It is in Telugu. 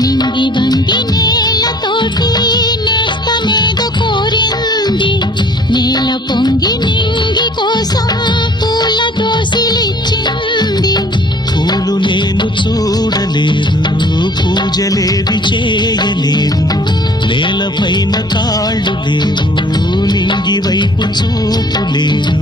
నింగి వంగి నేలతోటి నేస్తమేదో కోరింది, నేల పొంగి నింగి కోసం పూల దోసిలిచ్చింది. పూలు నేను చూడలేదు, పూజలేవి చేయలేదు, నేలపైన కాళ్ళు లేవు, నింగి వైపు చూపు లేదు.